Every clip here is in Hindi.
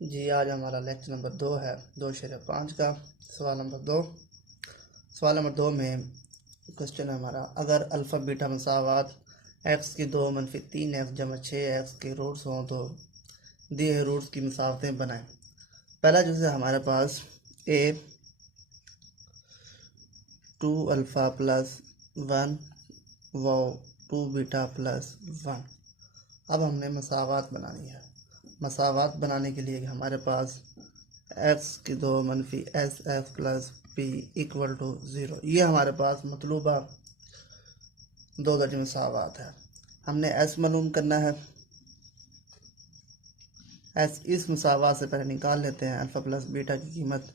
जी आज हमारा लेक्चर नंबर 2 है 2/5 का। सवाल नंबर 2। सवाल नंबर 2 में क्वेश्चन है हमारा, अगर अल्फ़ा बीटा मसावात एक्स की 2 - 3x जमा 6x के रूट्स हों तो दिए हुए रूट्स की मसावतें बनाएं। पहला जो है हमारे पास ए 2 अल्फ़ा प्लस 1 व 2 बीटा प्लस 1। अब हमने मसावात बनानी है। मसावात बनाने के लिए हमारे पास x की 2 - sx plus p equal to 0, ये हमारे पास मतलूबा दो दर्ज मसावात है। हमने s मालूम करना है। s इस मसावात से पहले निकाल लेते हैं। अल्फ़ा प्लस बीटा की कीमत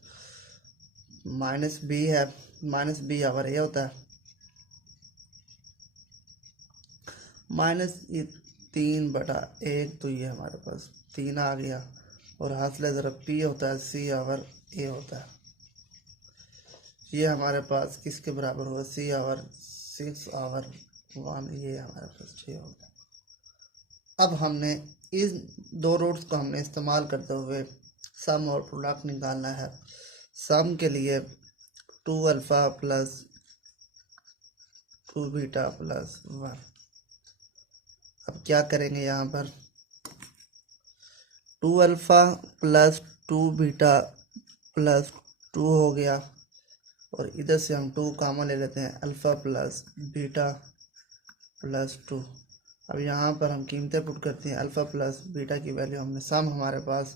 -b है। -b आवर a होता है -3/1, तो ये हमारे पास 3 आ गया। और हासिल ज़रब p होता है c आवर a होता है। ये हमारे पास किसके बराबर होगा? c आवर 6 आवर 1, ये हमारे पास 6 हो गया। अब हमने इस दो रूट्स को हमने इस्तेमाल करते हुए सम और प्रोडक्ट निकालना है। सम के लिए 2 अल्फ़ा प्लस 2 बीटा प्लस 1। अब क्या करेंगे? यहाँ पर 2 अल्फ़ा प्लस 2 बीटा प्लस 2 हो गया, और इधर से हम 2 कॉमन ले लेते हैं। Alpha plus beta plus 2। अब यहाँ पर हम कीमतें पुट करते हैं। अल्फ़ा प्लस बीटा की वैल्यू हमने सम हमारे पास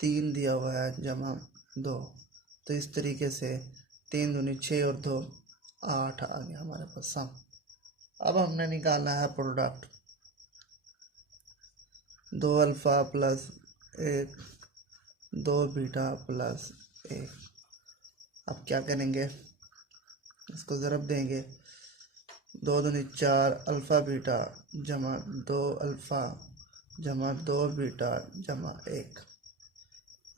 3 दिया हुआ है जमा 2, तो इस तरीके से 3 दूनी 6 और 2 8 आ गया हमारे पास सम। अब हमने निकालना है product. 2 alpha plus 1 2 beta plus 1। अब क्या करेंगे? इसको ज़रब देंगे। 2 दूनी 4 अल्फ़ा बीटा जमा 2 अल्फ़ा जमा 2 बीटा जमा 1।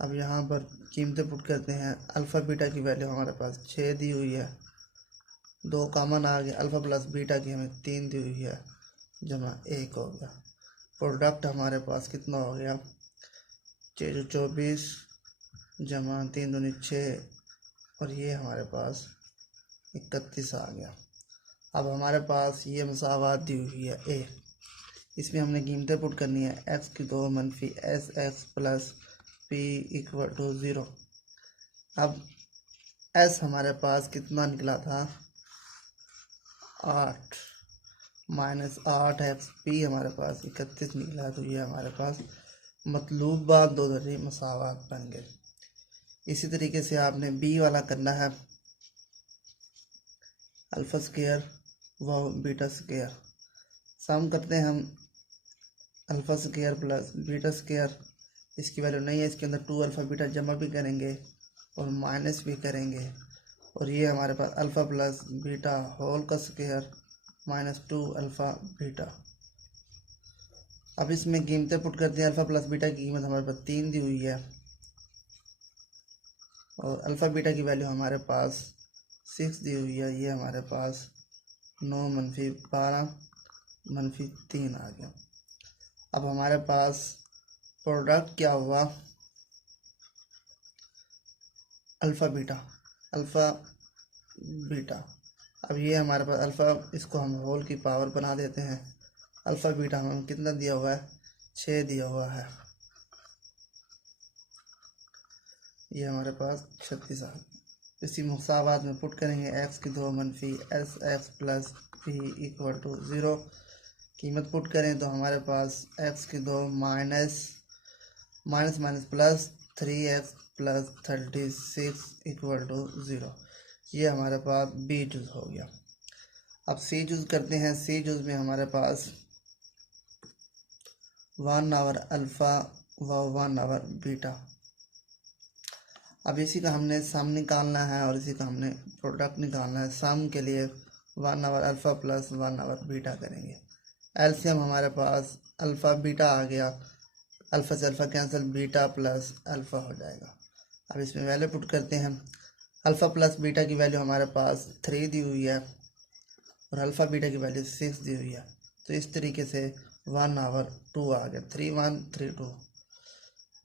अब यहाँ पर कीमतें पुट करते हैं। अल्फ़ा बीटा की वैल्यू हमारे पास 6 दी हुई है, 2 कॉमन आ गया। अल्फ़ा प्लस बीटा की हमें 3 दी हुई है जमा 1 हो गया। प्रोडक्ट हमारे पास कितना हो गया? 6 24 जमा 3 दूनी 6, और ये हमारे पास 31 आ गया। अब हमारे पास ये मसावात दी हुई है ए, इसमें हमने कीमतें पुट करनी है। x की 2 - sx plus p equal to 0। अब s हमारे पास कितना निकला था? 8 -8x, p हमारे पास 31 निकला, तो ये हमारे पास मतलूबा दो दर्जे मसावात बन गए। इसी तरीके से आपने b वाला करना है। अल्फ़ा स्क्वायर व बीटा स्क्वायर सम करते हैं हम। Alpha square plus beta square, इसकी वैल्यू नहीं है, इसके अंदर 2 अल्फ़ा बीटा जमा भी करेंगे और माइनस भी करेंगे, और ये हमारे पास अल्फ़ा प्लस बीटा होल का स्क्वायर -2 अल्फ़ा बीटा। अब इसमें कीमतें पुट करते हैं। अल्फ़ा प्लस बीटा की कीमत हमारे पास 3 दी हुई है, और अल्फ़ा बीटा की वैल्यू हमारे पास 6 दी हुई है। ये हमारे पास 9 - 12 - 3 आ गया। अब हमारे पास प्रोडक्ट क्या हुआ? अल्फ़ा बीटा अब ये हमारे पास अल्फ़ा, इसको हम होल की पावर बना देते हैं। अल्फ़ा बीटा हमें कितना दिया हुआ है? 6 दिया हुआ है। ये हमारे पास 36 आ गया। इसी मुसावात में पुट करेंगे। x की 2 - sx plus p equal to 0। कीमत पुट करें तो हमारे पास x की 2 minus plus 3x plus 36 equal to 0। ये हमारे पास बी जुज़ हो गया। अब सी जुज़ करते हैं। सी जुज़ में हमारे पास 1 आवर अल्फ़ा व 1 आवर बीटा। अब इसी का हमने सम निकालना है और इसी का हमने प्रोडक्ट निकालना है। सम के लिए 1 over alpha plus 1 over beta करेंगे। एलसीएम हमारे पास अल्फ़ा बीटा आ गया, अल्फ़ा से alpha cancel, beta plus alpha हो जाएगा। अब इसमें वैल्यू पुट करते हैं। अल्फ़ा प्लस बीटा की वैल्यू हमारे पास 3 दी हुई है, और अल्फ़ा बीटा की वैल्यू 6 दी हुई है, तो इस तरीके से 1 आवर 2 आ गया। 3 1 3 2।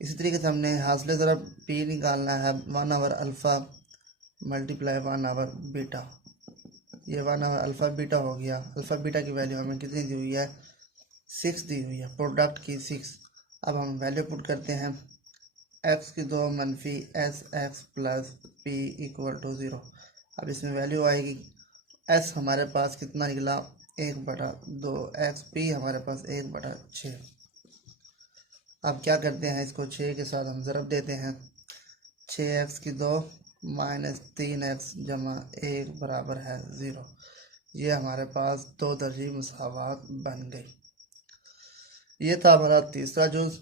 इसी तरीके से हमने हासिल ज़रब पी निकालना है 1/, अल्फ़ा मल्टीप्लाई 1/, बीटा। ये 1/, अल्फ़ा बीटा हो गया। अल्फ़ा बीटा की वैल्यू हमें कितनी दी हुई है? 6 दी हुई है, प्रोडक्ट की 6। अब हम वैल्यू पुट करते हैं, x की 2 मनफी S X plus P equal to 0। अब इसमें वैल्यू आएगी, s हमारे पास कितना निकला? 1/2, एक्स पी हमारे पास 1/6। अब क्या करते हैं, इसको 6 के साथ हम ज़रब देते हैं। 6x की 2 माइनस 3x जमा 1 बराबर है 0। ये हमारे पास दो दर्जी मुसावात बन गई। ये था हमारा तीसरा जुज़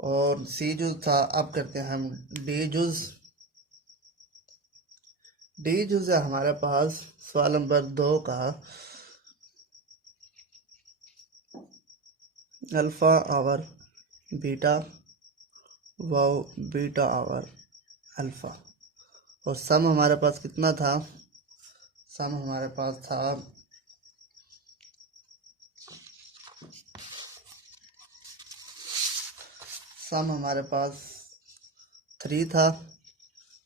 और सी जुज़ था। अब करते हैं हम डी जुज़। डी जुज़ है हमारे पास सवाल नंबर 2 का, अल्फ़ा आवर बीटा व बीटा आवर अल्फ़ा, और सम हमारे पास कितना था? सम हमारे पास था सम हमारे पास 3 था,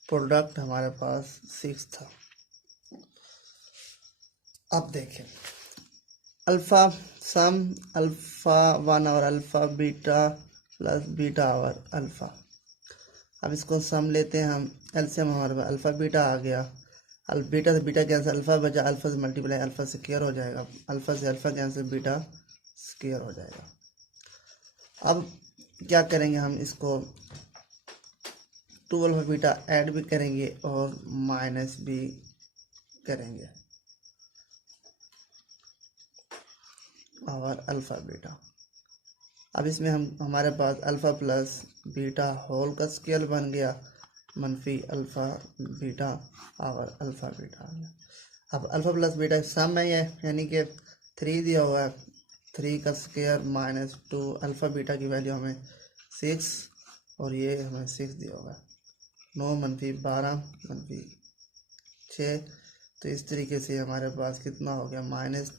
प्रोडक्ट हमारे पास 6 था। अब देखें, अल्फ़ा सम अल्फ़ा 1 और अल्फ़ा बीटा प्लस बीटा और अल्फ़ा। अब इसको सम लेते हैं हम, एलसीएम हमारे पास अल्फ़ा बीटा आ गया। बीटा से बीटा कैंसिल, अल्फ़ा बचा, अल्फ़ा से मल्टीप्लाई अल्फ़ा स्क्वायर हो जाएगा, अल्फ़ा से अल्फ़ा कैंसिल, बीटा स्क्वायर हो जाएगा। अब क्या करेंगे, हम इसको 2 अल्फ़ा बीटा ऐड भी करेंगे और माइनस भी करेंगे और अल्फ़ा बीटा। अब इसमें हमारे पास अल्फ़ा प्लस बीटा होल का स्केल बन गया, मनफी अल्फ़ा बीटा और अल्फ़ा बीटा आ गया। अब अल्फ़ा प्लस बीटा सम में है, यानी कि 3 दिया हुआ है, 3 का स्केयर माइनस 2, अल्फ़ा बीटा की वैल्यू हमें 6 और ये हमें 6 दिया हुआ है, 9 मनफी 12 मनफी 6। तो इस तरीके से हमारे पास कितना हो गया, माइनस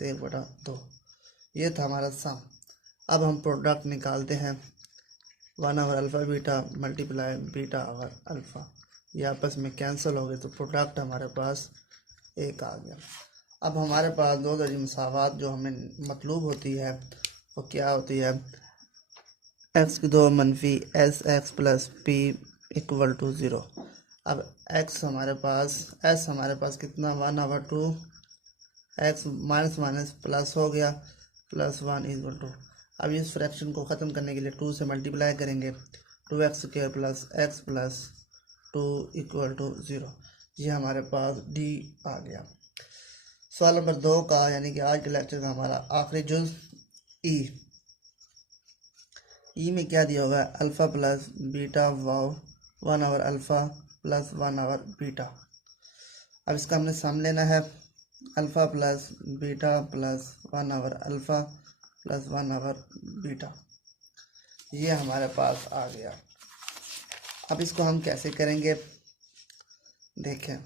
1/2। ये था हमारा सम। अब हम प्रोडक्ट निकालते हैं, 1 over alpha beta multiply beta over alpha, ये आपस में कैंसिल हो गए, तो प्रोडक्ट हमारे पास 1 आ गया। अब हमारे पास दो दर्जी मसावात जो हमें मतलूब होती है वो क्या होती है, x की 2 मनफी S X plus P equal to 0। अब x हमारे पास, s हमारे पास कितना, 1/2, x माइनस माइनस प्लस हो गया, प्लस 1 इक्वल टू। अब इस फ्रैक्शन को ख़त्म करने के लिए 2 से मल्टीप्लाई करेंगे, 2x² plus x plus 2 equal to 0। ये हमारे पास डी आ गया। सवाल नंबर 2 का, यानी कि आज के लेक्चर का हमारा आखिरी जुज़ ई में क्या दिया होगा, अल्फ़ा प्लस बीटा वाव 1 over alpha plus 1 over beta. अब इसका हमने सम लेना है, alpha plus beta plus 1 over alpha plus 1 over beta. ये हमारे पास आ गया। अब इसको हम कैसे करेंगे, देखें,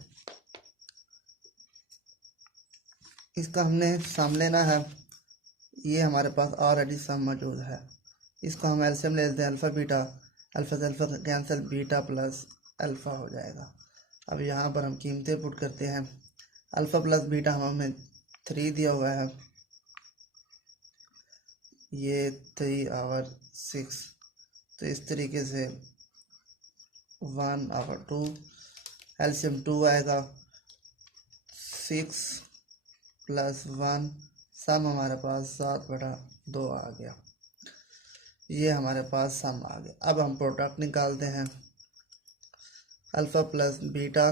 इसका हमने सम लेना है, ये हमारे पास ऑलरेडी सम मौजूद है। इसको हम एलसीएम ले लेते हैं, अल्फ़ा बीटा, अल्फ़ा से alpha cancel, beta plus alpha हो जाएगा। अब यहाँ पर हम कीमतें पुट करते हैं, अल्फ़ा प्लस बीटा हमें 3 दिया हुआ है, ये 3 ओवर 6, तो इस तरीके से 1 ओवर 2, एलसीएम 2 आएगा, 6 प्लस 1, सम हमारे पास 7/2 आ गया। ये हमारे पास सम आ गया। अब हम प्रोडक्ट निकालते हैं, alpha plus beta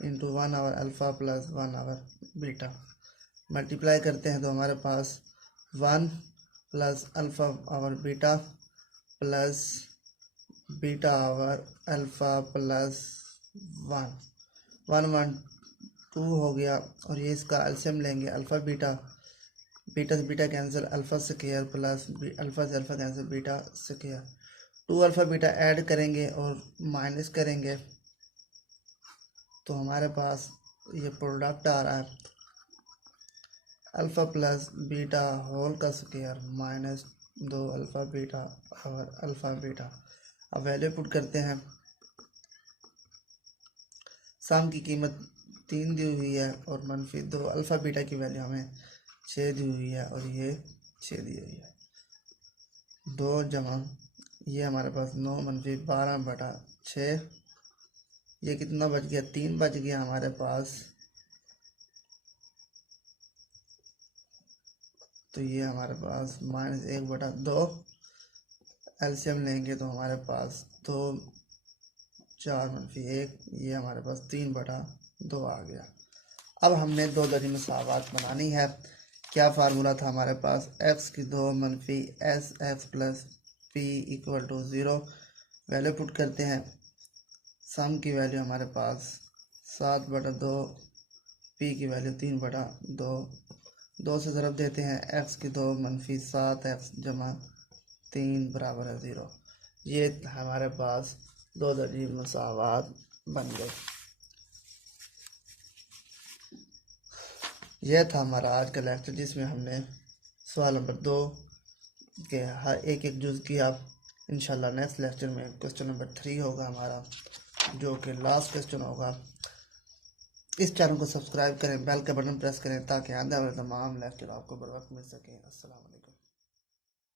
into 1 over alpha plus 1 over beta, multiply करते हैं तो हमारे पास 1 plus alpha over beta plus beta over alpha plus 1 2 हो गया, और ये इसका एलसीएम लेंगे, अल्फ़ा बीटा, बीटा से beta cancel, alpha square plus alpha से alpha cancel, beta square, 2 alpha beta add करेंगे और माइनस करेंगे, तो हमारे पास ये प्रोडक्ट आ रहा है, अल्फ़ा प्लस बीटा होल का स्क्वायर माइनस 2 अल्फ़ा बीटा और अल्फ़ा बीटा। अब वैल्यू पुट करते हैं। सम की कीमत 3 दी हुई है और -2 अल्फ़ा बीटा की वैल्यू हमें 6 दी हुई है और ये 6 दी हुई है। 2 जमा ये हमारे पास 9 - 12/6, ये कितना बच गया, 3 बच गया हमारे पास। तो ये हमारे पास -1/2, एलसीएम लेंगे तो हमारे पास 2 4 -1, ये हमारे पास 3/2 आ गया। अब हमने दो दरी मसावत बनानी है। क्या फार्मूला था हमारे पास, x की 2 - sx plus p = 0। Value put करते हैं। सम की वैल्यू हमारे पास 7/2, p की वैल्यू 3/2, 2 से ज़रब देते हैं। x की 2 - 7x जमा 3 बराबर है 0। ये हमारे पास दो दरी मसावत बन गए। यह था हमारा आज का लेक्चर, जिसमें हमने सवाल नंबर 2 के हर एक जुज़ किया। इंशाल्लाह नेक्स्ट लेक्चर में क्वेश्चन नंबर 3 होगा हमारा, जो कि लास्ट क्वेश्चन होगा। इस चैनल को सब्सक्राइब करें, बेल का बटन प्रेस करें ताकि आने वाले तमाम लेक्चर आपको बर वक्त मिल सकें। अस्सलाम वालेकुम।